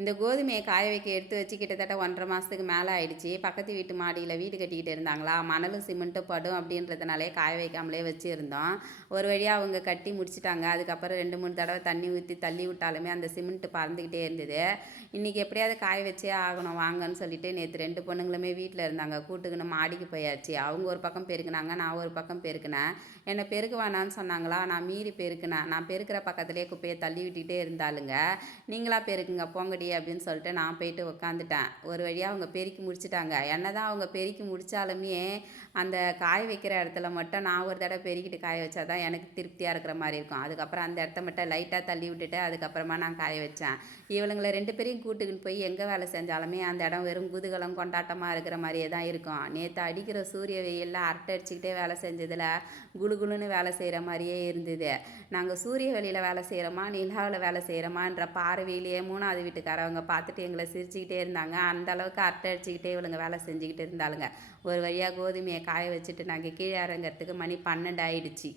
இந்த கோதுமையை காய வைக்க எடுத்து வச்சு கிட்டத்தட்ட 1½ மாதத்துக்கு மேலே ஆயிடுச்சு. பக்கத்து வீட்டு மாடியில் வீடு கட்டிக்கிட்டு இருந்தாங்களா, மணலும் சிமெண்ட்டும் படும் அப்படின்றதுனாலே காய வைக்காமலே வச்சுருந்தோம். ஒரு வழியாக அவங்க கட்டி முடிச்சிட்டாங்க. அதுக்கப்புறம் 2, 3 தடவை தண்ணி ஊற்றி தள்ளி விட்டாலுமே அந்த சிமெண்ட் பறந்துக்கிட்டே இருந்தது. இன்றைக்கி எப்படியாவது காய வச்சே ஆகணும் வாங்கன்னு சொல்லிட்டு நேற்று 2 பொண்ணுங்களுமே வீட்டில் இருந்தாங்க. கூட்டுக்குன்னு மாடிக்கு போயாச்சு. அவங்க ஒரு பக்கம் பெருக்குனாங்க, நான் ஒரு பக்கம் பெருக்கினேன். என்னை பெருக்க வேணான்னு சொன்னாங்களா, நான் மீறி பெருக்கினேன். நான் பெருக்கிற பக்கத்துலேயே குப்பையை தள்ளி விட்டுக்கிட்டே இருந்தாளுங்க. நீங்களா பெருக்குங்க போங்கடி அப்படின்னு சொல்லிட்டு நான் போயிட்டு உக்காந்துட்டேன். ஒரு வழியாக அவங்க பெருக்கி முடிச்சிட்டாங்க. என்னதான் அவங்க பெருக்கி முடித்தாலுமே அந்த காய வைக்கிற இடத்துல மட்டும் நான் ஒரு தடவை பெருக்கிட்டு காய வச்சா தான் எனக்கு திருப்தியாக இருக்கிற மாதிரி இருக்கும். அதுக்கப்புறம் அந்த இடத்த மட்டும் லைட்டாக தள்ளி விட்டுட்டு அதுக்கப்புறமா நான் காய வச்சேன். இவளுங்களை 2 பேரையும் கூட்டுக்கின்னு போய் எங்கே வேலை செஞ்சாலுமே அந்த இடம் வெறும் குதூகலம் கொண்டாட்டமாக இருக்கிற மாதிரியே தான் இருக்கும். நேற்று அடிக்கிற சூரிய வெயிலில் அரட்டை அடிச்சுக்கிட்டே வேலை செஞ்சதில் குளு குளுன்னு வேலை செய்கிற மாதிரியே இருந்தது. நாங்கள் சூரிய வெளியில் வேலை செய்கிறோமா நிலாவில் வேலை செய்கிறோமான்ற பார்வையிலேயே 3வது வீட்டுக்காரவங்க பார்த்துட்டு எங்களை சிரிச்சுக்கிட்டே இருந்தாங்க. அந்த அளவுக்கு அரட்டை அடிச்சுக்கிட்டே இவளுங்க வேலை செஞ்சுக்கிட்டு இருந்தாளுங்க. ஒரு வழியாக கோதுமையை காய வச்சுட்டு நாங்கள் கீழே இறங்கிறதுக்கு மணி 12 ஆயிடுச்சு.